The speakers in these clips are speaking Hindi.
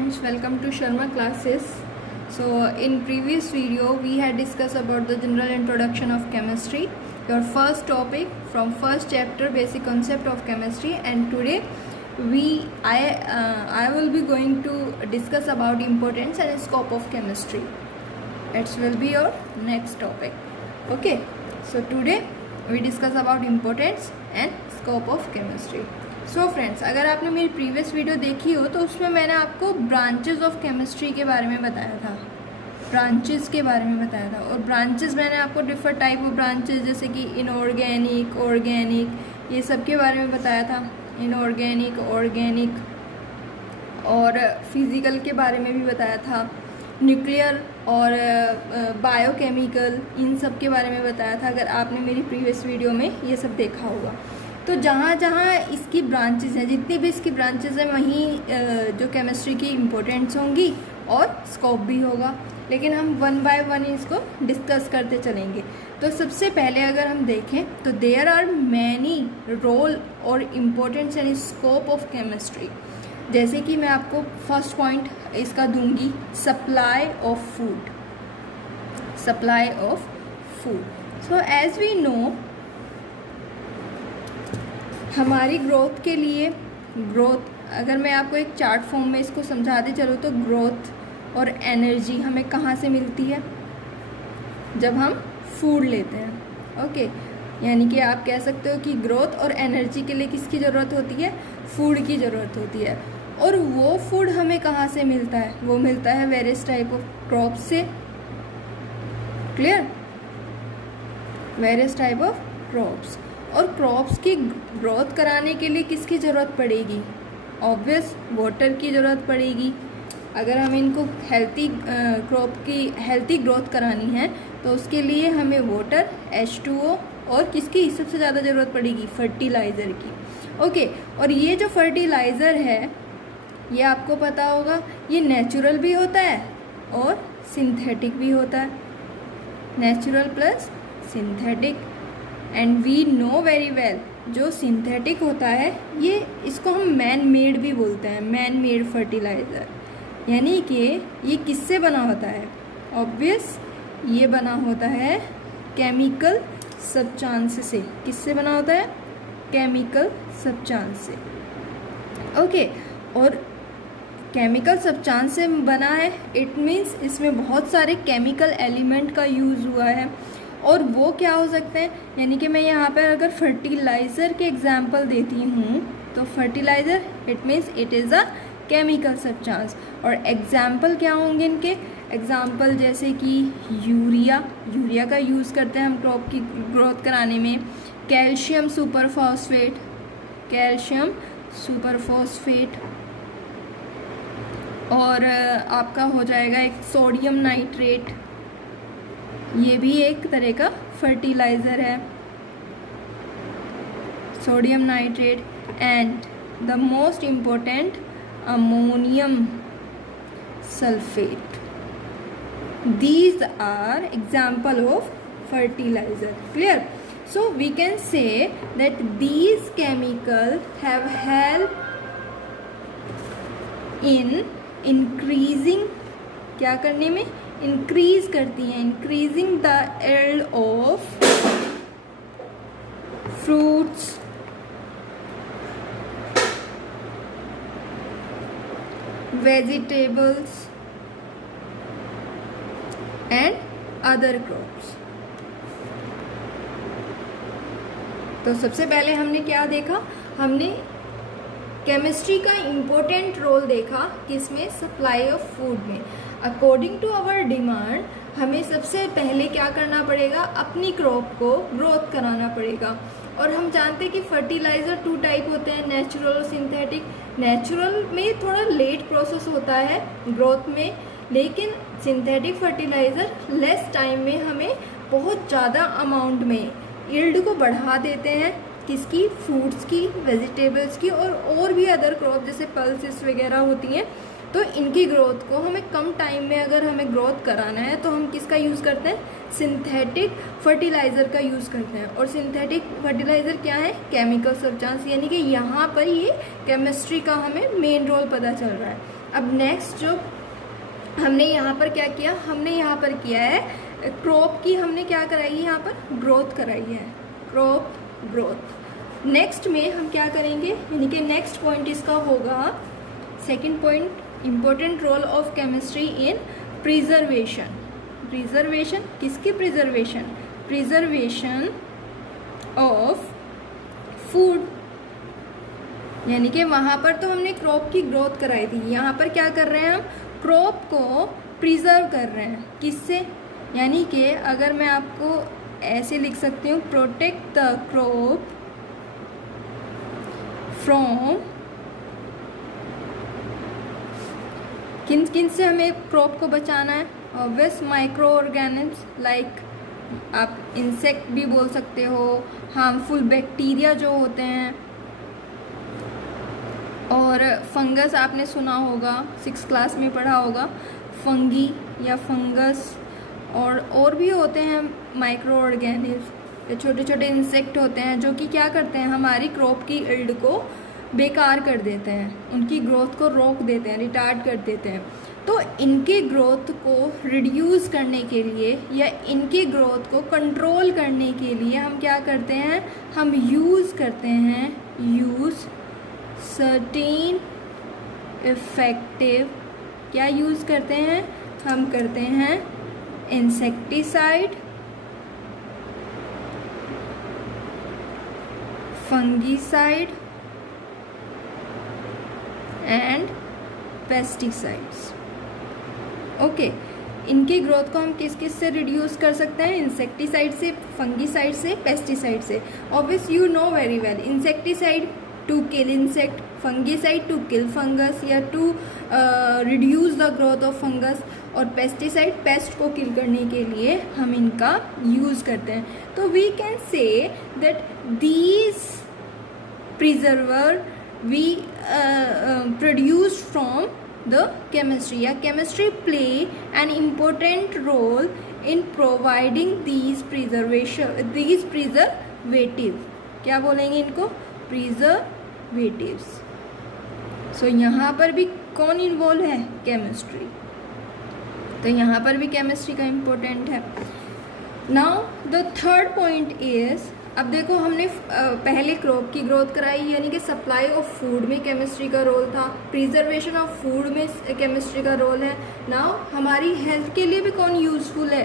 friends, welcome to Sharma classes. So in previous video we had discussed about the general introduction of chemistry, your first topic from first chapter, basic concept of chemistry, and today I will be going to discuss about importance and scope of chemistry. It will be your next topic. Okay, so today we discuss about importance and scope of chemistry. So friends, अगर आपने मेरी प्रीवियस वीडियो देखी हो तो उसमें मैंने आपको ब्रांचेस ऑफ केमिस्ट्री के बारे में बताया था, ब्रांचेस के बारे में बताया था। और ब्रांचेस मैंने आपको डिफरेंट टाइप ऑफ ब्रांचेस जैसे कि इनऑर्गेनिक, ऑर्गेनिक, ये सब के बारे में बताया था। इनऑर्गेनिक, ऑर्गेनिक और फिज़िकल के बारे में भी बताया था, न्यूक्लियर और बायोकेमिकल, इन सब के बारे में बताया था। अगर आपने मेरी प्रीवियस वीडियो में ये सब देखा होगा तो जहाँ जहाँ इसकी ब्रांचेस हैं, जितनी भी इसकी ब्रांचेस हैं, वहीं जो केमिस्ट्री की इम्पोर्टेंस होंगी और स्कोप भी होगा। लेकिन हम वन बाय वन इसको डिस्कस करते चलेंगे। तो सबसे पहले अगर हम देखें तो देयर आर मैनी रोल और importance and scope of chemistry. जैसे कि मैं आपको फर्स्ट पॉइंट इसका दूंगी, supply of food. Supply of food. So as we know, हमारी ग्रोथ के लिए, ग्रोथ अगर मैं आपको एक चार्ट फॉर्म में इसको समझाते चलूँ तो ग्रोथ और एनर्जी हमें कहाँ से मिलती है? जब हम फूड लेते हैं। ओके, यानी कि आप कह सकते हो कि ग्रोथ और एनर्जी के लिए किसकी ज़रूरत होती है? फूड की ज़रूरत होती है। और वो फूड हमें कहाँ से मिलता है? वो मिलता है वेरियस टाइप ऑफ क्रॉप्स से। Clear? Various type of crops. और क्रॉप्स की ग्रोथ कराने के लिए किसकी ज़रूरत पड़ेगी? ऑब्वियस वाटर की ज़रूरत पड़ेगी। अगर हम इनको हेल्थी क्रॉप की हेल्थी ग्रोथ करानी है तो उसके लिए हमें वाटर, H2O और किसकी सबसे ज़्यादा ज़रूरत पड़ेगी? फर्टिलाइज़र की। ओके, और ये जो फर्टिलाइज़र है ये आपको पता होगा, ये नेचुरल भी होता है और सिंथेटिक भी होता है। Natural plus synthetic. And we know very well, जो सिंथेटिक होता है ये, इसको हम मैन मेड भी बोलते हैं, मैन मेड फर्टिलाइज़र। यानी कि ये किससे बना होता है? ऑब्वियस, ये बना होता है केमिकल सब्सटेंस से। किससे बना होता है? केमिकल सब्सटेंस से। ओके, और केमिकल सब्सटेंस से बना है, इट मीन्स इसमें बहुत सारे केमिकल एलिमेंट का यूज़ हुआ है। और वो क्या हो सकते हैं? यानी कि मैं यहाँ पर अगर फर्टिलाइज़र के एग्जांपल देती हूँ तो fertiliser it means it is a chemical substance. और एग्जांपल क्या होंगे इनके? एग्जांपल जैसे कि यूरिया का यूज़ करते हैं हम क्रॉप की ग्रोथ कराने में। कैल्शियम सुपरफॉस्फेट और आपका हो जाएगा एक सोडियम नाइट्रेट, ये भी एक तरह का फर्टिलाइज़र है, sodium nitrate. And the most important, ammonium sulphate. These are example of fertilizer. Clear? So we can say that these chemicals have helped in increasing, क्या करने में? इंक्रीज करती हैं, increasing the yield of fruits, vegetables and other crops. तो सबसे पहले हमने क्या देखा? हमने केमिस्ट्री का इम्पोर्टेंट रोल देखा किसमें? सप्लाई ऑफ फूड में। अकॉर्डिंग टू आवर डिमांड हमें सबसे पहले क्या करना पड़ेगा? अपनी क्रॉप को ग्रोथ कराना पड़ेगा। और हम जानते हैं कि फर्टिलाइज़र टू टाइप होते हैं, नेचुरल और सिंथेटिक। नेचुरल में थोड़ा लेट प्रोसेस होता है ग्रोथ में, लेकिन सिंथेटिक फर्टिलाइज़र लेस टाइम में हमें बहुत ज़्यादा अमाउंट में यील्ड को बढ़ा देते हैं। किसकी? फ्रूट्स की, वेजिटेबल्स की और भी अदर क्रॉप जैसे पल्सेस वगैरह होती हैं। तो इनकी ग्रोथ को हमें कम टाइम में अगर हमें ग्रोथ कराना है तो हम किसका यूज़ करते हैं? सिंथेटिक फर्टिलाइज़र का यूज़ करते हैं। और सिंथेटिक फर्टिलाइज़र क्या है? Chemical substance. यानी कि यहाँ पर ये केमिस्ट्री का हमें मेन रोल पता चल रहा है। अब नेक्स्ट जो हमने यहाँ पर क्या किया, हमने यहाँ पर किया है क्रॉप की हमने क्या कराई है, यहाँ पर ग्रोथ कराई है, क्रॉप ग्रोथ। नेक्स्ट में हम क्या करेंगे, यानी कि नेक्स्ट पॉइंट इसका होगा second point, important role of chemistry in preservation. Preservation किसकी प्रिजर्वेशन, प्रिजर्वेशन ऑफ फूड। यानी कि वहाँ पर तो हमने क्रॉप की ग्रोथ कराई थी, यहाँ पर क्या कर रहे हैं हम, क्रॉप को प्रिजर्व कर रहे हैं, किससे, यानी कि अगर मैं आपको ऐसे लिख सकती हूँ, प्रोटेक्ट द क्रॉप फ्रॉम, किन किन से हमें क्रॉप को बचाना है, ऑब्वियस माइक्रो ऑर्गेनिज्म, लाइक आप इंसेक्ट भी बोल सकते हो, हार्मफुल बैक्टीरिया जो होते हैं, और फंगस आपने सुना होगा, 6th क्लास में पढ़ा होगा, फंगी या फंगस, और भी होते हैं माइक्रो ऑर्गेनिज्म, छोटे छोटे इंसेक्ट होते हैं जो कि क्या करते हैं, हमारी क्रॉप की इल्ड को बेकार कर देते हैं, उनकी ग्रोथ को रोक देते हैं, रिटार्ड कर देते हैं। तो इनकी ग्रोथ को रिड्यूस करने के लिए या इनकी ग्रोथ को कंट्रोल करने के लिए हम क्या करते हैं, हम यूज़ करते हैं, यूज़ सर्टेन इफेक्टिव, क्या यूज़ करते हैं, हम करते हैं insecticide, fungicide and pesticides. Okay, इनकी ग्रोथ को हम किस किस से रिड्यूस कर सकते हैं, इंसेक्टिसाइड से, फंगिसाइड से, पेस्टिसाइड से। Obvious you know very well, insecticide to kill insect, fungicide to kill fungus या to reduce the growth of fungus, और पेस्टिसाइड पेस्ट को किल करने के लिए हम इनका यूज़ करते हैं। तो we can say that these preserver we produce from the chemistry, या chemistry play an important role in providing these preservative, क्या बोलेंगे इनको, प्रिजर्वेटिव्स। सो यहाँ पर भी कौन इन्वॉल्व है, केमिस्ट्री, तो यहाँ पर भी केमिस्ट्री का इम्पोर्टेंट है। Now the third point is, अब देखो हमने पहले क्रॉप की ग्रोथ कराई, यानी कि सप्लाई ऑफ फूड में केमिस्ट्री का रोल था, प्रिजर्वेशन ऑफ फूड में केमिस्ट्री का रोल है। नाउ हमारी हेल्थ के लिए भी कौन यूजफुल है,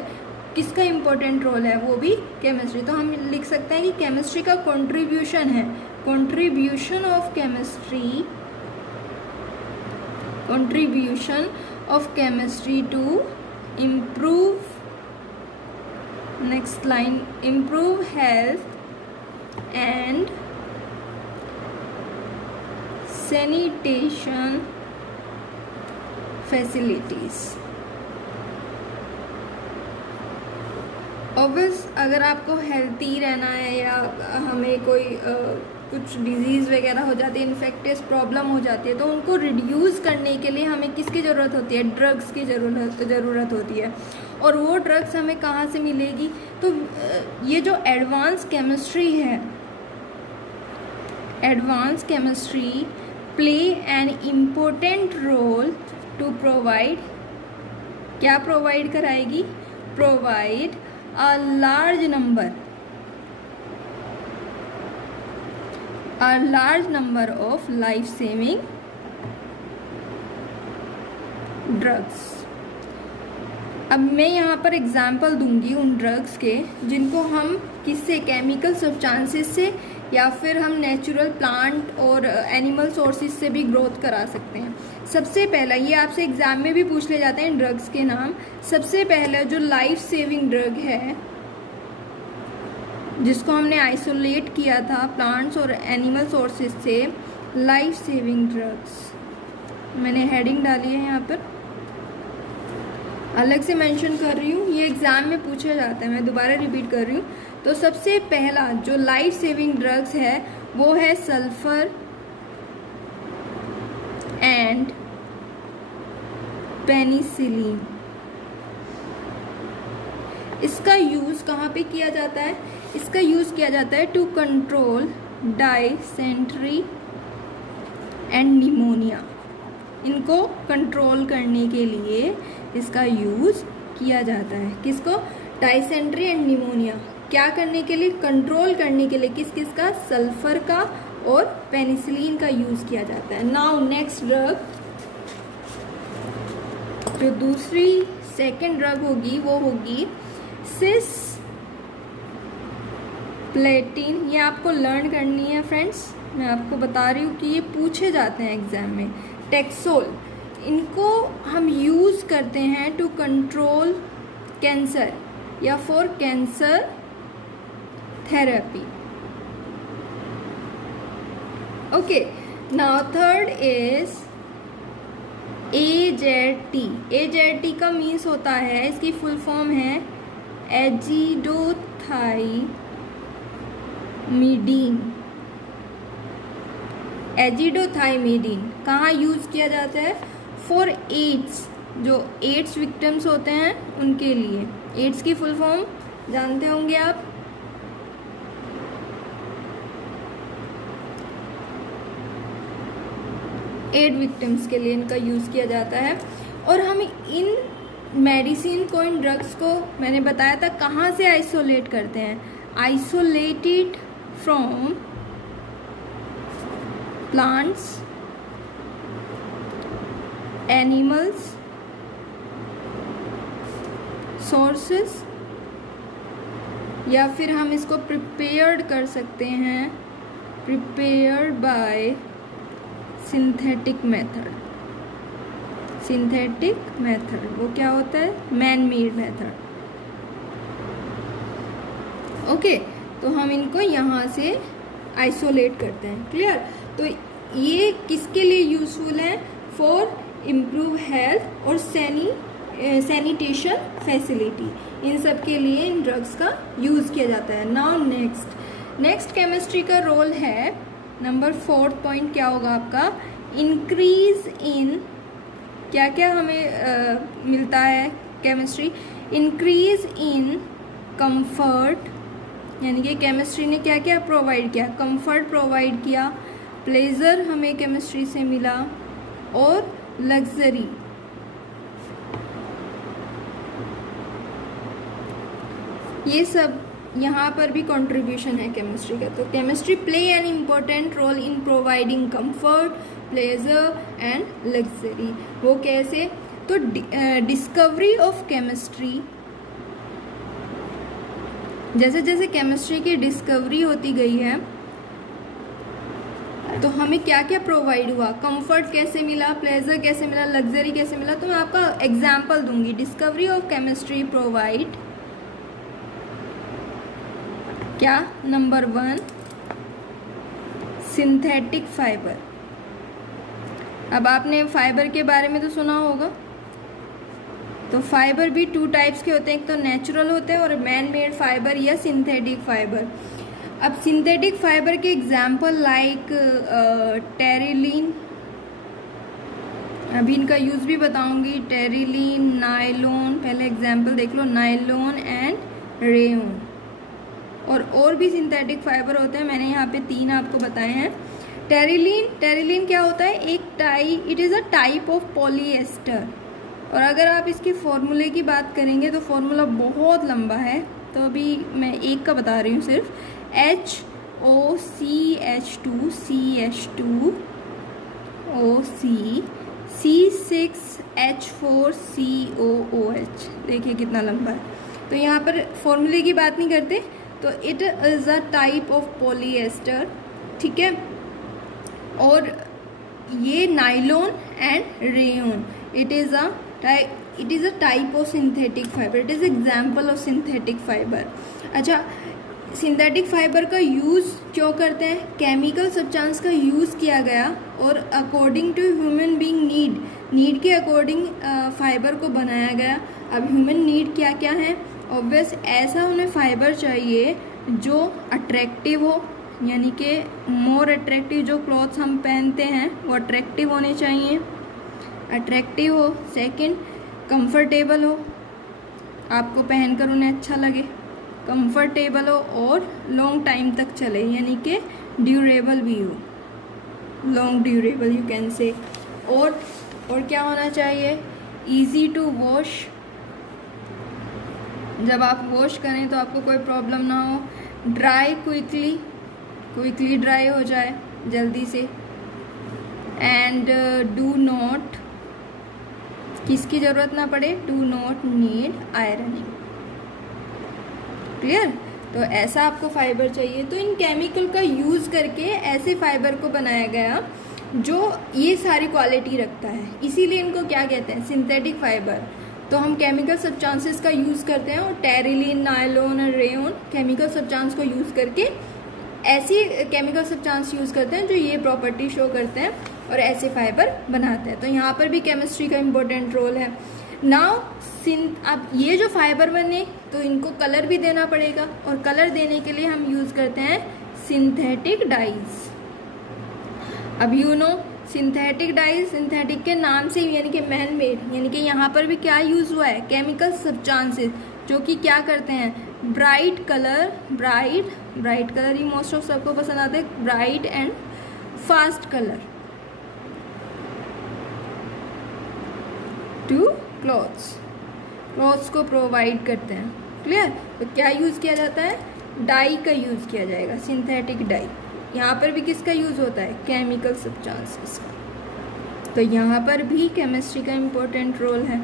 किसका इम्पोर्टेंट रोल है, वो भी केमिस्ट्री। तो हम लिख सकते हैं कि केमिस्ट्री का कंट्रीब्यूशन है, contribution of chemistry, contribution of chemistry to improve, next line, improve health and sanitation facilities। Obvious अगर आपको हेल्थी रहना है या हमें कोई कुछ डिजीज़ वगैरह हो जाती है, इन्फेक्टियस प्रॉब्लम हो जाती है, तो उनको रिड्यूस करने के लिए हमें किसकी ज़रूरत होती है, ड्रग्स की ज़रूरत होती है। और वो ड्रग्स हमें कहाँ से मिलेगी, तो ये जो एडवांस केमिस्ट्री है, advance chemistry play an important role to provide, क्या प्रोवाइड कराएगी, provide a large number of life saving drugs। अब मैं यहाँ पर एग्जाम्पल दूंगी उन ड्रग्स के जिनको हम किससे, केमिकल सब्सटेंसेस से या फिर हम नेचुरल प्लांट और एनिमल सोर्सेज से भी ग्रोथ करा सकते हैं। सबसे पहला, ये आपसे एग्जाम में भी पूछ ले जाते हैं ड्रग्स के नाम। सबसे पहला जो लाइफ सेविंग ड्रग है, जिसको हमने आइसोलेट किया था प्लांट्स और एनिमल सोर्सेज से, लाइफ सेविंग ड्रग्स, मैंने हेडिंग डाली है यहाँ पर, अलग से मेंशन कर रही हूँ, ये एग्ज़ाम में पूछा जाता है, मैं दोबारा रिपीट कर रही हूँ। तो सबसे पहला जो लाइफ सेविंग ड्रग्स है वो है सल्फर एंड पेनिसिलिन। इसका यूज़ कहाँ पे किया जाता है, इसका यूज़ किया जाता है to control dysentery and pneumonia. इनको कंट्रोल करने के लिए इसका यूज़ किया जाता है। किसको? डाइसेंट्री एंड निमोनिया क्या करने के लिए? कंट्रोल करने के लिए। किस का? सल्फर का और पेनिसिलिन का यूज़ किया जाता है। नाउ नेक्स्ट ड्रग, जो दूसरी सेकेंड ड्रग होगी वो होगी सिस्प्लेटिन। ये आपको लर्न करनी है फ्रेंड्स, मैं आपको बता रही हूँ कि ये पूछे जाते हैं एग्जाम में। टेक्सोल, इनको हम यूज़ करते हैं टू कंट्रोल कैंसर या for cancer therapy. Okay, now third is AZT। AZT का मीन्स होता है, इसकी फुल फॉर्म है एजिडोथाइमिडीन। एजिडोथाइमिडीन कहाँ यूज़ किया जाता है? फॉर एड्स, जो एड्स विक्टिम्स होते हैं उनके लिए। एड्स की फुल फॉर्म जानते होंगे आप? एड विक्टिम्स के लिए इनका यूज़ किया जाता है। और हम इन मेडिसिन को, इन ड्रग्स को मैंने बताया था कहाँ से आइसोलेट करते हैं? Isolated from plants, animals, sources, या फिर हम इसको प्रिपेयर्ड कर सकते हैं, prepared by synthetic method. Synthetic method वो क्या होता है? Man made method. ओके, तो हम इनको यहाँ से आइसोलेट करते हैं। क्लियर? तो ये किसके लिए यूजफुल है? फॉर इम्प्रूव हेल्थ और सैनिटेशन फैसिलिटी, इन सब के लिए इन ड्रग्स का यूज़ किया जाता है। नाउ नेक्स्ट केमिस्ट्री का रोल है, नंबर 4 पॉइंट क्या होगा आपका? इंक्रीज इन, क्या क्या हमें मिलता है केमिस्ट्री? इंक्रीज इन कंफर्ट, यानी कि केमिस्ट्री ने क्या क्या प्रोवाइड किया? कंफर्ट प्रोवाइड किया, प्लेजर हमें केमिस्ट्री से मिला, और लग्जरी। ये सब यहाँ पर भी कंट्रीब्यूशन है केमिस्ट्री का। तो chemistry play an important role in providing comfort, pleasure and luxury. वो कैसे? तो डिस्कवरी ऑफ केमिस्ट्री, जैसे जैसे केमिस्ट्री की डिस्कवरी होती गई है तो हमें क्या क्या प्रोवाइड हुआ? कंफर्ट कैसे मिला, प्लेजर कैसे मिला, लग्जरी कैसे मिला? तो मैं आपका एग्जाम्पल दूंगी। डिस्कवरी ऑफ केमिस्ट्री प्रोवाइड क्या? Number 1, synthetic fibre. अब आपने फाइबर के बारे में तो सुना होगा। तो फाइबर भी 2 टाइप्स के होते हैं, एक तो नेचुरल होते हैं और मैन मेड फाइबर या सिंथेटिक फाइबर। अब सिंथेटिक फाइबर के एग्जाम्पल लाइक टेरिलीन, अभी इनका यूज़ भी बताऊंगी। टेरिलीन, नायलॉन, पहले एग्जाम्पल देख लो, नायलॉन एंड रेयन। और भी सिंथेटिक फाइबर होते हैं, मैंने यहाँ पे 3 आपको बताए हैं। टेरिलीन क्या होता है? It is a type of polyester. और अगर आप इसके फॉर्मूले की बात करेंगे तो फॉर्मूला बहुत लंबा है, तो अभी मैं एक का बता रही हूँ सिर्फ। HOCH2CH2OC C6H4COOH। देखिए कितना लंबा है। तो यहाँ पर फॉर्मूले की बात नहीं करते, तो it is a type of polyester, ठीक है। और ये nylon and rayon, it is a type of synthetic fibre, it is example of synthetic fibre. अच्छा, सिंथेटिक फाइबर का यूज़ क्यों करते हैं? केमिकल सब्सटेंस का यूज़ किया गया और according to human being need के अकॉर्डिंग फाइबर को बनाया गया। अब ह्यूमन नीड क्या क्या है? ऑब्वियस, ऐसा उन्हें फाइबर चाहिए जो अट्रैक्टिव हो, यानी कि मोर अट्रैक्टिव। जो क्लॉथ्स हम पहनते हैं वो अट्रैक्टिव होने चाहिए, अट्रैक्टिव हो। सेकंड, कंफर्टेबल हो, आपको पहनकर उन्हें अच्छा लगे, कंफर्टेबल हो, और लॉन्ग टाइम तक चले, यानी कि ड्यूरेबल भी हो, long durable you can say. और और क्या होना चाहिए, ईजी टू वॉश, जब आप वॉश करें तो आपको कोई प्रॉब्लम ना हो, ड्राई क्विकली ड्राई हो जाए जल्दी से, एंड डू नॉट, किसकी ज़रूरत ना पड़े, do not need ironing. Clear? तो ऐसा आपको फाइबर चाहिए। तो इन केमिकल का यूज़ करके ऐसे फाइबर को बनाया गया जो ये सारी क्वालिटी रखता है, इसीलिए इनको क्या कहते हैं, सिंथेटिक फाइबर। तो हम केमिकल सब्सटेंसेस का यूज़ करते हैं और टेरिलीन, नायलॉन और रेयन केमिकल सब्सटेंस को यूज़ करके ऐसी केमिकल सब्सटेंस यूज़ करते हैं जो ये प्रॉपर्टी शो करते हैं और ऐसे फाइबर बनाते हैं। तो यहाँ पर भी केमिस्ट्री का इम्पोर्टेंट रोल है। नाउ अब ये जो फाइबर बने तो इनको कलर भी देना पड़ेगा, और कलर देने के लिए हम यूज़ करते हैं सिंथेटिक डाइज। अब सिंथेटिक डाइज, सिंथेटिक के नाम से यानी कि मैन मेड, यानी कि यहाँ पर भी क्या यूज़ हुआ है, केमिकल सब्सटेंसेस जो कि क्या करते हैं, ब्राइट कलर ही मोस्ट ऑफ सबको पसंद आते हैं, bright and fast colour to clothes को प्रोवाइड करते हैं। क्लियर? तो क्या यूज़ किया जाता है, डाई का यूज़ किया जाएगा, सिंथेटिक डाई। यहाँ पर भी किसका यूज़ होता है, केमिकल सब्सटेंसेस का। तो यहाँ पर भी केमिस्ट्री का इम्पोर्टेंट रोल है।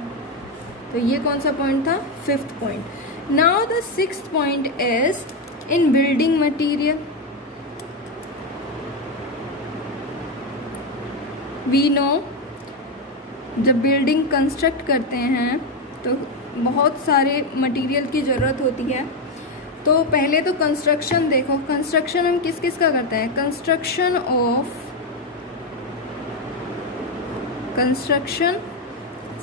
तो ये कौन सा पॉइंट था, 5th point. Now the 6th point is in building material. We know जब बिल्डिंग कंस्ट्रक्ट करते हैं तो बहुत सारे मटेरियल की ज़रूरत होती है। तो पहले तो कंस्ट्रक्शन देखो, कंस्ट्रक्शन हम किस किस का करते हैं, कंस्ट्रक्शन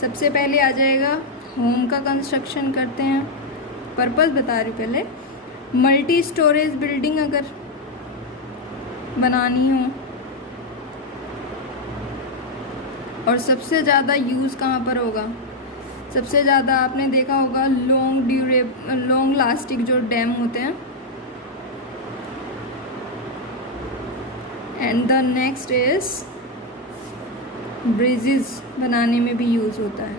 सबसे पहले आ जाएगा, होम का कंस्ट्रक्शन करते हैं। पर्पस बता रही हूँ पहले, मल्टी स्टोरेज बिल्डिंग अगर बनानी हो, और सबसे ज़्यादा यूज़ कहाँ पर होगा, सबसे ज़्यादा आपने देखा होगा लॉन्ग लास्टिक जो डैम होते हैं, and the next is bridges बनाने में भी यूज़ होता है।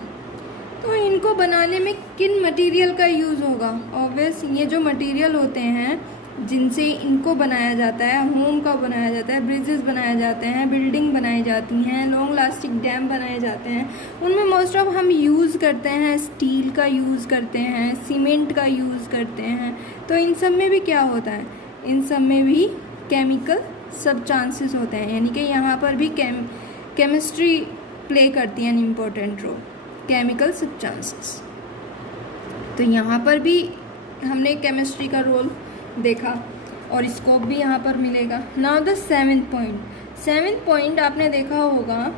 तो इनको बनाने में किन मटेरियल का यूज़ होगा, ऑब्वियस ये जो मटेरियल होते हैं जिनसे इनको बनाया जाता है, होम का बनाया जाता है, ब्रिजेस बनाए जाते हैं, बिल्डिंग बनाई जाती हैं, लॉन्ग लास्टिक डैम बनाए जाते हैं, उनमें मोस्ट ऑफ हम यूज़ करते हैं स्टील का यूज़ करते हैं, सीमेंट का यूज़ करते हैं। तो इन सब में भी क्या होता है, इन सब में भी केमिकल सब्सटेंसेस होते हैं, यानी कि यहाँ पर भी केमिस्ट्री प्ले करती है an important role, chemical substances. तो यहाँ पर भी हमने केमिस्ट्री का रोल देखा और स्कोप भी यहाँ पर मिलेगा। नाउ द 7th पॉइंट आपने देखा होगा,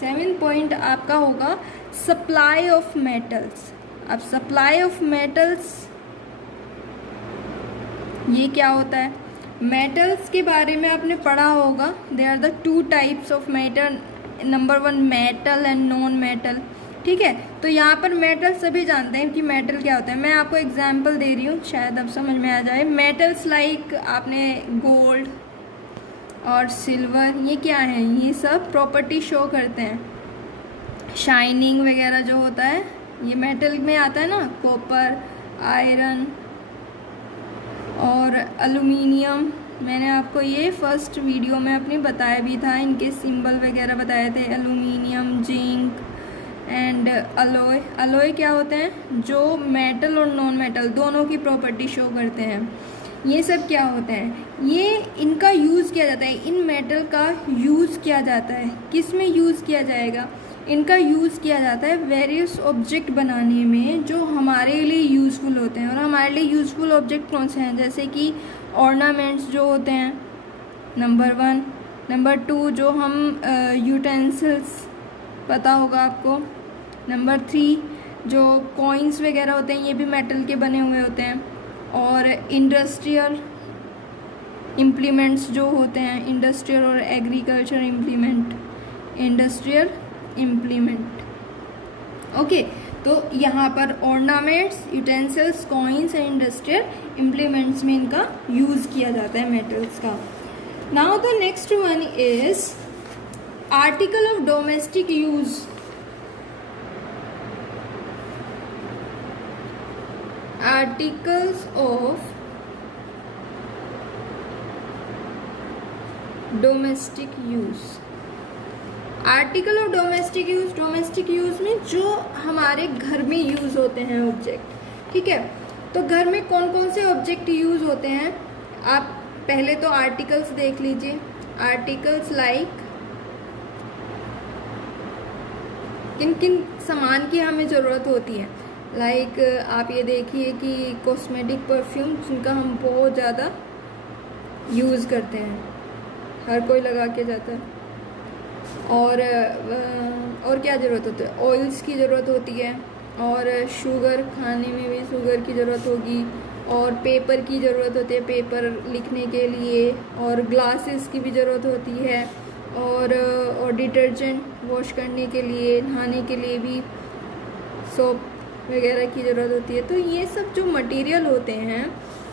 7th पॉइंट आपका होगा सप्लाई ऑफ मेटल्स। अब सप्लाई ऑफ मेटल्स ये क्या होता है, मेटल्स के बारे में आपने पढ़ा होगा, they are the 2 types of metal, number 1 metal and non metal. ठीक है, तो यहाँ पर मेटल सभी जानते हैं कि मेटल क्या होता है। मैं आपको एग्जांपल दे रही हूँ, शायद अब समझ में आ जाए। मेटल्स लाइक आपने गोल्ड और सिल्वर, ये क्या है, ये सब प्रॉपर्टी शो करते हैं। शाइनिंग वगैरह जो होता है ये मेटल में आता है ना, कॉपर, आयरन और एल्युमिनियम। मैंने आपको ये फर्स्ट वीडियो में अपनी बताया भी था, इनके सिंबल वगैरह बताए थे, एल्युमिनियम, जिंक एंड अलॉय क्या होते हैं, जो मेटल और नॉन मेटल दोनों की प्रॉपर्टी शो करते हैं। ये सब क्या होते हैं, ये इनका यूज़ किया जाता है, इन मेटल का यूज़ किया जाता है। किस में यूज़ किया जाएगा, इनका यूज़ किया जाता है वेरियस ऑब्जेक्ट बनाने में जो हमारे लिए यूज़फुल होते हैं। और हमारे लिए यूज़फुल ऑब्जेक्ट कौन से हैं, जैसे कि ऑर्नामेंट्स जो होते हैं, नंबर 1, नंबर 2 जो हम यूटेंसिल्स, पता होगा आपको, नंबर 3 जो कॉइन्स वगैरह होते हैं ये भी मेटल के बने हुए होते हैं, और इंडस्ट्रियल इम्प्लीमेंट्स जो होते हैं, इंडस्ट्रियल और एग्रीकल्चर इंडस्ट्रियल इम्प्लीमेंट। ओके, तो यहाँ पर ornaments, utensils, coins and industrial implements में इनका यूज़ किया जाता है मेटल्स का। Now the next one is article of domestic use. Articles of domestic use. Article of domestic use में जो हमारे घर में यूज होते हैं ऑब्जेक्ट, ठीक है। तो घर में कौन कौन से ऑब्जेक्ट यूज होते हैं, आप पहले तो आर्टिकल्स देख लीजिए। आर्टिकल्स लाइक किन किन सामान की हमें ज़रूरत होती है, लाइक आप ये देखिए कि कॉस्मेटिक परफ्यूम जिनका हम बहुत ज़्यादा यूज़ करते हैं, हर कोई लगा के जाता है। और क्या ज़रूरत होती है, ऑयल्स की ज़रूरत होती है, और शुगर, खाने में भी शुगर की ज़रूरत होगी, और पेपर की ज़रूरत होती है पेपर लिखने के लिए, और ग्लासेस की भी ज़रूरत होती है, और डिटर्जेंट वॉश करने के लिए, नहाने के लिए भी सोप वगैरह की ज़रूरत होती है। तो ये सब जो मटेरियल होते हैं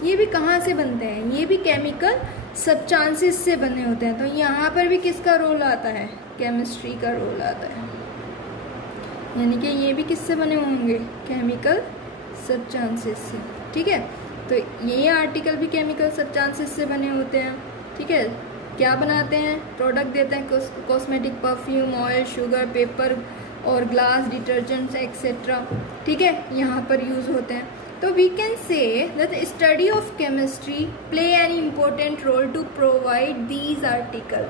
ये भी कहाँ से बनते हैं, ये भी केमिकल सब्सटेंसेस से बने होते हैं। तो यहाँ पर भी किसका रोल आता है, केमिस्ट्री का रोल आता है, यानी कि ये भी किससे बने होंगे, केमिकल सब्सटेंसेस से, ठीक है। तो ये आर्टिकल भी केमिकल सब्सटेंसेस से बने होते हैं, ठीक है। क्या बनाते हैं, प्रोडक्ट देते हैं, cosmetic, perfume, oil, sugar, paper और ग्लास, डिटर्जेंट्स एक्सेट्रा, ठीक है, यहाँ पर यूज़ होते हैं। तो we can say that study of chemistry play an important role to provide these article.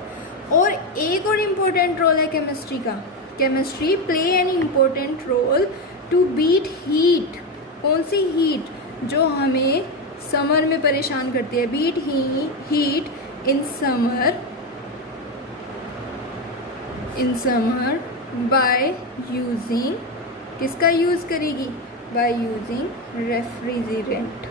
और एक और इम्पोर्टेंट रोल है केमिस्ट्री का, chemistry play an important role to beat heat. कौन सी हीट, जो हमें समर में परेशान करती है, beat heat in summer by using, किसका यूज़ करेगी, बाय यूजिंग रेफ्रिजरेंट।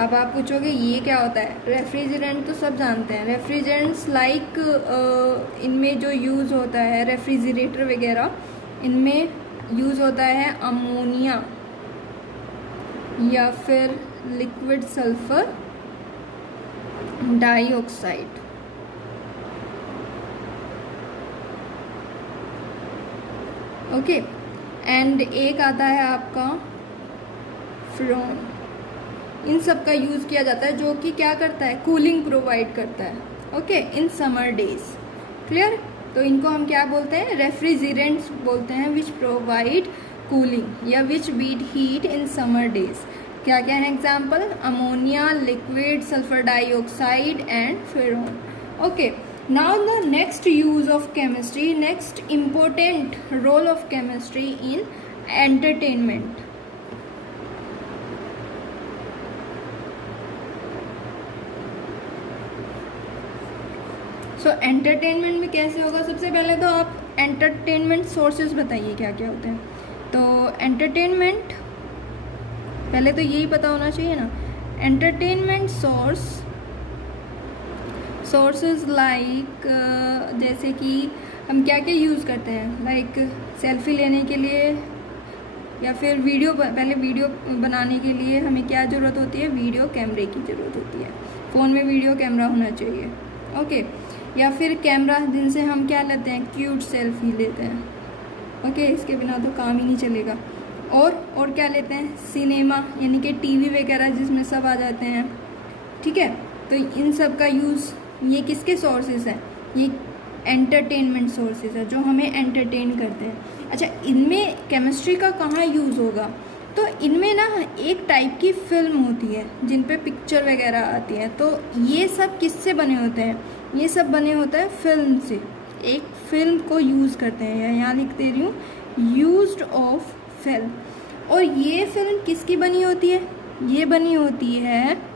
अब आप पूछोगे ये क्या होता है, रेफ्रिजरेंट तो सब जानते हैं। रेफ्रिजरेंट्स लाइक इनमें जो यूज़ होता है, रेफ्रिजरेटर वगैरह, इनमें यूज़ होता है अमोनिया या फिर liquid sulphur dioxide. Okay, and एक आता है आपका फ्लोन। इन सब का यूज़ किया जाता है, जो कि क्या करता है, कूलिंग प्रोवाइड करता है, ओके, इन समर डेज। क्लियर। तो इनको हम क्या बोलते हैं, रेफ्रिजरेंट्स बोलते हैं, विच प्रोवाइड कूलिंग या which beat heat in summer days. क्या क्या है example, ammonia, liquid sulphur dioxide and freon. Okay, now the next use of chemistry, next important role of chemistry in entertainment. So entertainment में कैसे होगा, सबसे पहले तो आप entertainment sources बताइए क्या क्या होते हैं। तो entertainment पहले तो यही पता होना चाहिए ना, entertainment सोर्सेज लाइक जैसे कि हम क्या क्या यूज़ करते हैं, लाइक सेल्फी लेने के लिए या फिर वीडियो, पहले वीडियो बनाने के लिए हमें क्या ज़रूरत होती है, वीडियो कैमरे की ज़रूरत होती है। फ़ोन में वीडियो कैमरा होना चाहिए, ओके। या फिर कैमरा जिनसे हम क्या लेते हैं, क्यूट सेल्फी लेते हैं, ओके, इसके बिना तो काम ही नहीं चलेगा। और क्या लेते हैं, सिनेमा, यानी कि टीवी वगैरह जिसमें सब आ जाते हैं, ठीक है। तो इन सब का यूज़, ये किसके सोर्सेज हैं, ये एंटरटेनमेंट सोर्सेज है जो हमें एंटरटेन करते हैं। अच्छा, इनमें केमिस्ट्री का कहाँ यूज़ होगा, तो इनमें ना एक टाइप की फिल्म होती है जिन पे पिक्चर वगैरह आती है। तो ये सब किससे बने होते हैं, ये सब बने होते हैं फिल्म से। एक फिल्म को यूज़ करते हैं, यहाँ लिख दे रही हूँ, यूज्ड ऑफ फिल्म। और ये फिल्म किसकी बनी होती है, ये बनी होती है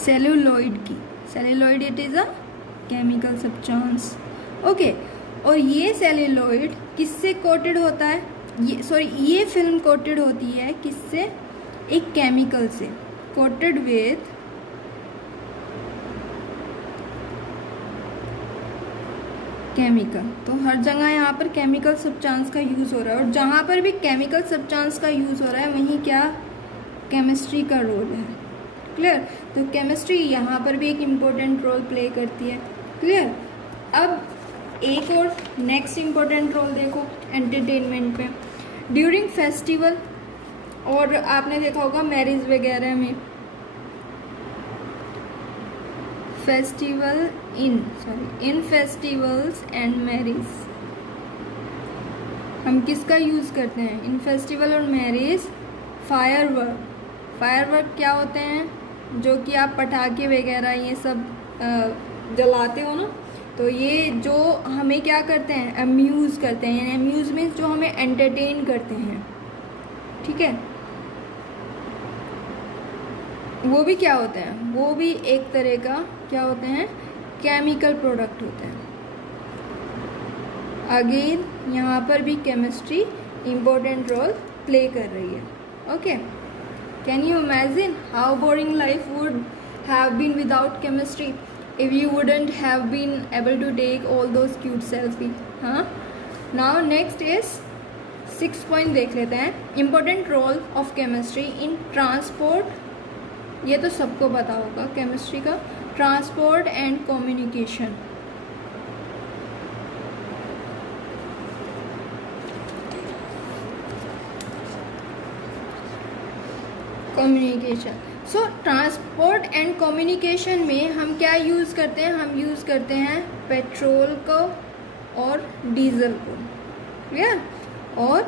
सेलुलोइड की। Celluloid it is a chemical substance, okay. और ये सेलुलोइड किससे कोटेड होता है, ये फिल्म कोटेड होती है किससे, एक केमिकल से, कोटेड विथ केमिकल। तो हर जगह यहाँ पर केमिकल सब्सटेंस का यूज़ हो रहा है, और जहाँ पर भी केमिकल सब्सटेंस का यूज़ हो रहा है वहीं क्या, केमिस्ट्री का रोल है। क्लियर। तो केमिस्ट्री यहाँ पर भी एक इम्पोर्टेंट रोल प्ले करती है। क्लियर। अब एक और नेक्स्ट इम्पोर्टेंट रोल देखो एंटरटेनमेंट में, ड्यूरिंग फेस्टिवल, और आपने देखा होगा मैरिज वगैरह में, इन फेस्टिवल्स एंड मैरिज हम किसका यूज़ करते हैं? इन फेस्टिवल और मैरिज फायरवर्क क्या होते हैं? जो कि आप पटाखे वगैरह ये सब जलाते हो ना, तो ये जो हमें क्या करते हैं? अम्यूज़ करते हैं, यानी अम्यूज़ मीन्स जो हमें एंटरटेन करते हैं, ठीक है। वो भी क्या होते हैं? वो भी एक तरह का क्या होते हैं? केमिकल प्रोडक्ट होते हैं। अगेन यहाँ पर भी केमिस्ट्री इम्पोर्टेंट रोल प्ले कर रही है। Okay, can you imagine how boring life would have been without chemistry if you wouldn't have been able to take all those cute selfie, हाँ। Now next is 6 point देख लेते हैं, important role of chemistry in transport, ये तो सबको पता होगा केमिस्ट्री का, transport and communication. So transport and communication में हम क्या यूज़ करते हैं? हम यूज़ करते हैं पेट्रोल को और डीजल को, क्लियर, और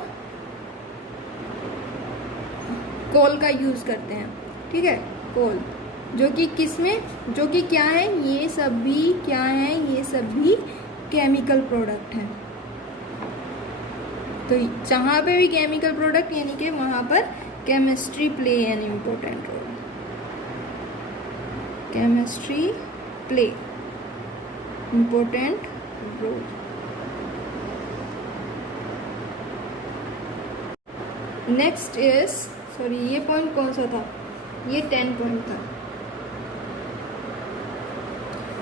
कोल का यूज़ करते हैं, ठीक है। कोल जो कि किस में, जो कि क्या है? ये सब भी क्या है? ये सब भी केमिकल प्रोडक्ट हैं। तो जहाँ पे भी केमिकल प्रोडक्ट, यानी कि वहाँ पर chemistry play an important role. Chemistry play important role. Next is, sorry ये पॉइंट कौन सा था? ये 10 पॉइंट था।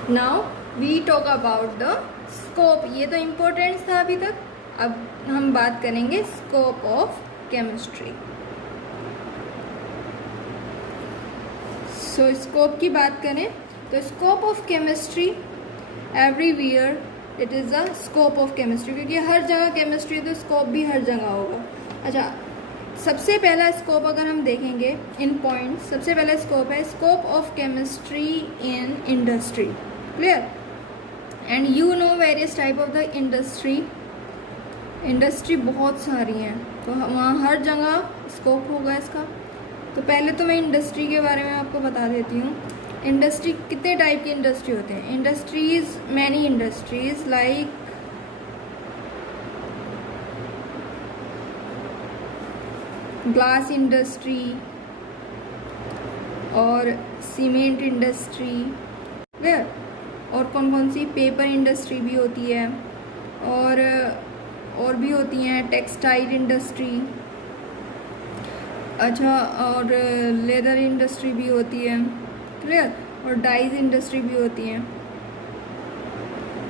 Now we talk about the scope, ये तो इम्पोर्टेंट था अभी तक, अब हम बात करेंगे scope of chemistry. So scope की बात करें तो scope of chemistry everywhere it is a scope of chemistry, क्योंकि हर जगह केमिस्ट्री है तो स्कोप भी हर जगह होगा। अच्छा, सबसे पहला स्कोप अगर हम देखेंगे इन पॉइंट, सबसे पहला स्कोप है scope of chemistry in industry, clear, and you know various type of the industry बहुत सारी हैं, तो वहाँ हर जगह स्कोप होगा इसका। तो पहले तो मैं इंडस्ट्री के बारे में आपको बता देती हूँ। इंडस्ट्री कितने टाइप की इंडस्ट्री होते हैं? Industries, many industries like glass industry और सीमेंट इंडस्ट्री, क्लियर, और कौन कौन सी? पेपर इंडस्ट्री भी होती है, और भी होती हैं टेक्सटाइल इंडस्ट्री, अच्छा, और लेदर इंडस्ट्री भी होती है, क्लियर, और डाइज इंडस्ट्री भी होती है।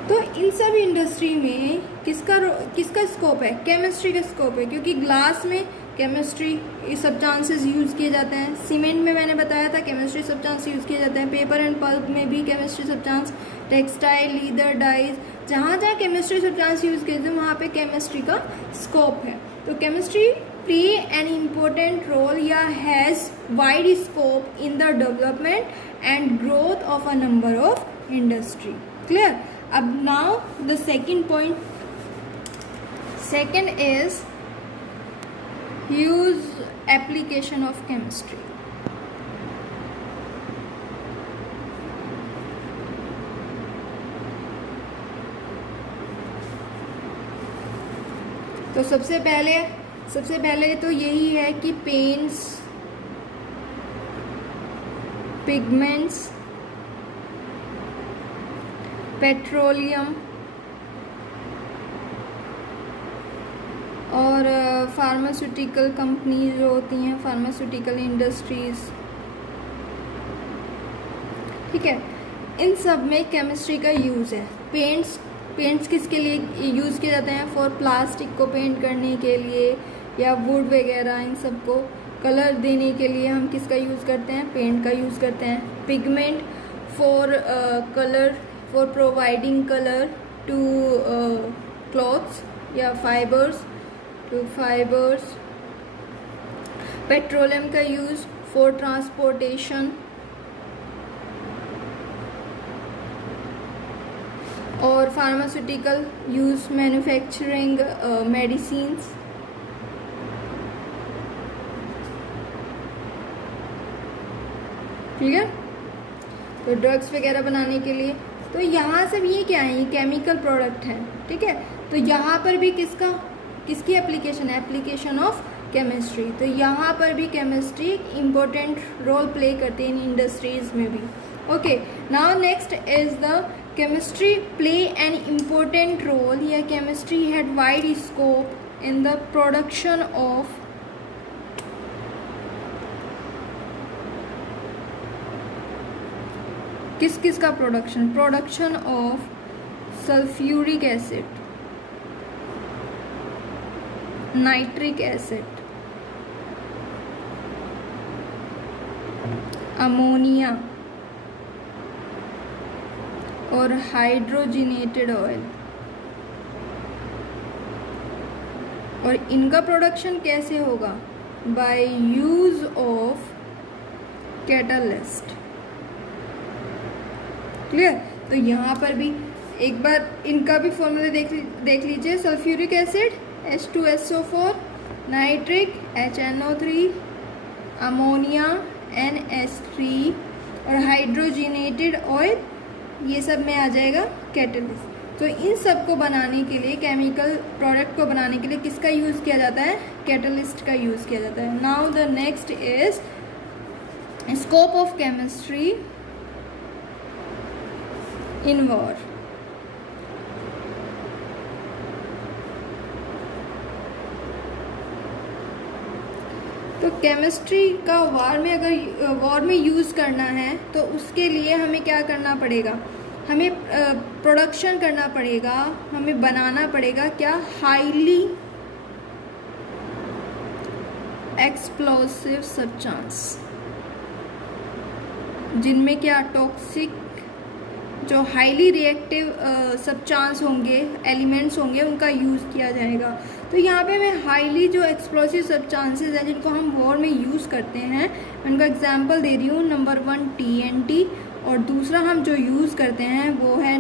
तो इन सब इंडस्ट्री में किसका स्कोप है? केमिस्ट्री का स्कोप है, क्योंकि ग्लास में केमिस्ट्री सब्सटेंसेस यूज़ किए जाते हैं, सीमेंट में मैंने बताया था केमिस्ट्री सब्सटेंस यूज़ किए जाते हैं, पेपर एंड पल्प में भी chemistry substance, textile, leather, dyes, जहाँ जहाँ केमिस्ट्री सब्सटेंस यूज़ किए जाते हैं वहाँ पे केमिस्ट्री का स्कोप है। तो chemistry play an important role या has wide scope in the development and growth of a number of industry, clear. अब now the second point, second is use application of chemistry. तो सबसे पहले तो यही है कि पेंट्स, पिगमेंट्स, पेट्रोलियम और फार्मास्यूटिकल कंपनी जो होती हैं, फार्मास्यूटिकल इंडस्ट्रीज़, ठीक है, इन सब में केमिस्ट्री का यूज़ है। पेंट्स किसके लिए यूज़ किए जाते हैं? फॉर प्लास्टिक को पेंट करने के लिए या वुड वगैरह, इन सब को कलर देने के लिए हम किसका यूज़ करते हैं? पेंट का यूज़ करते हैं। Pigment for colour, for providing colour to clothes या फाइबर्स, टू फाइबर्स। पेट्रोलियम का यूज़ फॉर ट्रांसपोर्टेशन, और pharmaceutical use manufacturing medicines. Clear? तो ड्रग्स वगैरह बनाने के लिए। तो यहाँ सब ये क्या है, ये केमिकल प्रोडक्ट है, ठीक है। तो यहाँ पर भी किसकी एप्लीकेशन है, एप्लीकेशन ऑफ केमिस्ट्री। तो यहाँ पर भी केमिस्ट्री इम्पोर्टेंट रोल प्ले करते हैं इन इंडस्ट्रीज में भी। Okay, now next is the chemistry play an important role, या chemistry had wide scope in the production of किस का production of sulphuric acid, nitric acid, ammonia और हाइड्रोजनेटेड ऑयल। और इनका प्रोडक्शन कैसे होगा, by use of catalyst. Clear? तो यहाँ पर भी एक बार इनका भी फॉर्मूला देख लीजिए। Sulphuric acid H2SO4, nitric HNO3, ammonia NH3 और हाइड्रोजनेटेड ऑयल, ये सब में आ जाएगा कैटलिस्ट। तो इन सब को बनाने के लिए, केमिकल प्रोडक्ट को बनाने के लिए किसका यूज़ किया जाता है, कैटलिस्ट का यूज़ किया जाता है। Now the next is scope of chemistry in war. तो केमिस्ट्री का वॉर में यूज़ करना है तो उसके लिए हमें क्या करना पड़ेगा, हमें प्रोडक्शन करना पड़ेगा, हमें बनाना पड़ेगा क्या, हाईली एक्सप्लोसिव सब्सटेंस, जिनमें क्या टॉक्सिक, जो हाईली रिएक्टिव सब्सटेंस होंगे, एलिमेंट्स होंगे, उनका यूज़ किया जाएगा। तो यहाँ पे मैं हाईली जो एक्सप्लोसिव सब्सटेंसेस हैं जिनको हम वॉर में यूज़ करते हैं, उनका एग्जांपल दे रही हूँ। नंबर 1 TNT, और दूसरा हम जो यूज़ करते हैं वो है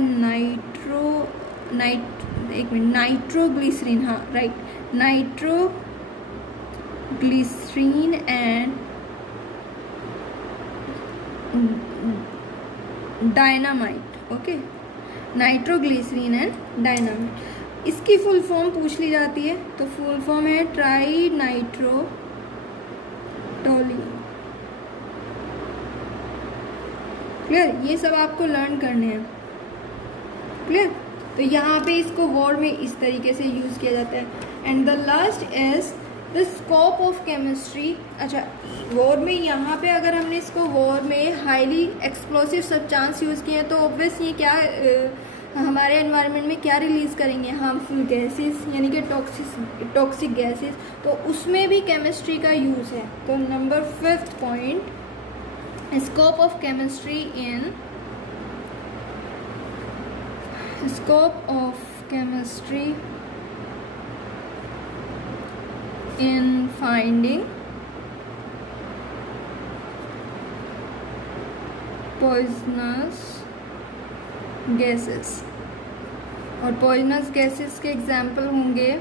नाइट्रोग्लिसरीन, हाँ right, nitroglycerine and dynamite. Okay, nitroglycerine and dynamite. इसकी फुल फॉर्म पूछ ली जाती है, तो फुल फॉर्म है ट्राई नाइट्रोटोलिन। क्लियर? ये सब आपको लर्न करने हैं। क्लियर? तो यहाँ पे इसको वॉर में इस तरीके से यूज़ किया जाता है। And the last is the scope of chemistry. अच्छा, वॉर में यहाँ पे अगर हमने इसको वॉर में हाईली एक्सप्लोसिव सब्सटेंस यूज़ किए तो ऑब्वियस ये क्या हमारे एनवायरनमेंट में क्या रिलीज़ करेंगे, हार्मफुल गैसेस, यानी कि टॉक्सिक गैसेस। तो उसमें भी केमिस्ट्री का यूज़ है। तो number 5th point, scope of chemistry in finding poisonous gases. और पॉइजनस गैसेस के एग्जाम्पल होंगे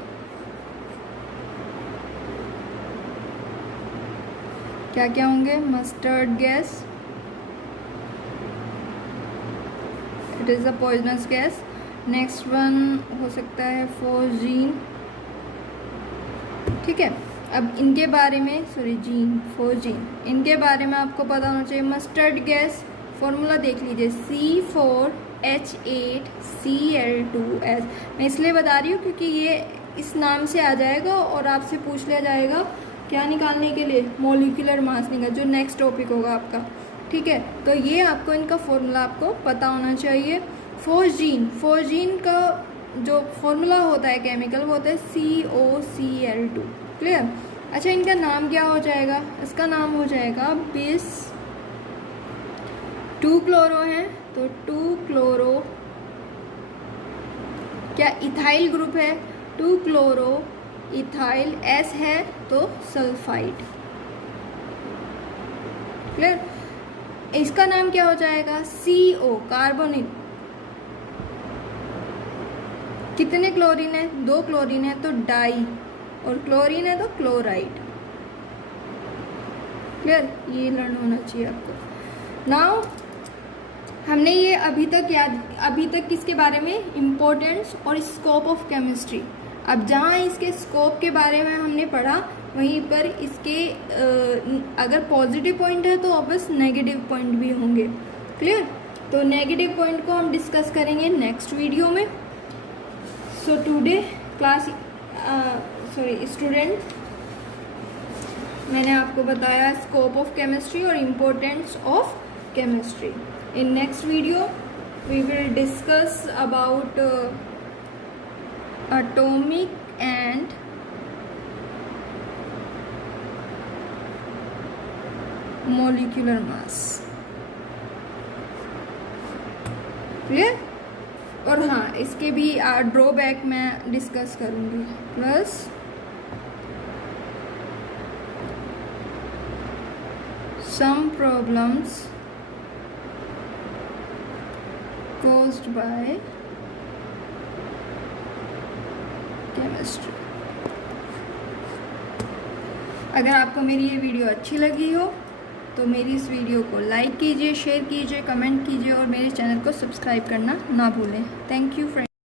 क्या क्या होंगे, mustard gas, it is a poisonous gas. Next one हो सकता है फोर्जीन। ठीक है, अब इनके बारे में फोर्जीन, इनके बारे में आपको पता होना चाहिए। मस्टर्ड गैस फॉर्मूला देख लीजिए, C4H8Cl2S। मैं इसलिए बता रही हूँ क्योंकि ये इस नाम से आ जाएगा और आपसे पूछ लिया जाएगा क्या निकालने के लिए, मॉलिक्यूलर मास निकाल, जो नेक्स्ट टॉपिक होगा आपका। ठीक है, तो ये आपको इनका फॉर्मूला आपको पता होना चाहिए। फोर्जीन का जो फॉर्मूला होता है केमिकल, वो होता है COCl2। क्लियर? अच्छा, इनका नाम क्या हो जाएगा, इसका नाम हो जाएगा बिस। 2 क्लोरो है तो 2 क्लोरो क्या इथाइल ग्रुप है, 2 क्लोरो इथाइल, S है तो सल्फाइड। क्लियर। इसका नाम क्या हो जाएगा, CO कार्बोनिल। कितने क्लोरीन है, 2 क्लोरीन है तो डाई, और क्लोरीन है तो क्लोराइड। क्लियर, ये लर्न होना चाहिए आपको। नाउ हमने ये अभी तक किसके बारे में, इम्पोर्टेंस और स्कोप ऑफ केमिस्ट्री। अब जहाँ इसके स्कोप के बारे में हमने पढ़ा, वहीं पर इसके अगर पॉजिटिव पॉइंट है तो ऑब्वियस नेगेटिव पॉइंट भी होंगे। क्लियर। तो नेगेटिव पॉइंट को हम डिस्कस करेंगे नेक्स्ट वीडियो में। सो टुडे स्टूडेंट, मैंने आपको बताया स्कोप ऑफ केमिस्ट्री और importance of chemistry. In next video we will discuss about atomic and molecular mass। Clear. और हाँ, इसके भी ड्रॉबैक मैं डिस्कस करूँगी, plus some problems caused by chemistry. अगर आपको मेरी ये वीडियो अच्छी लगी हो तो मेरी इस वीडियो को लाइक कीजिए, शेयर कीजिए, कमेंट कीजिए और मेरे चैनल को सब्सक्राइब करना ना भूलें। Thank you friends.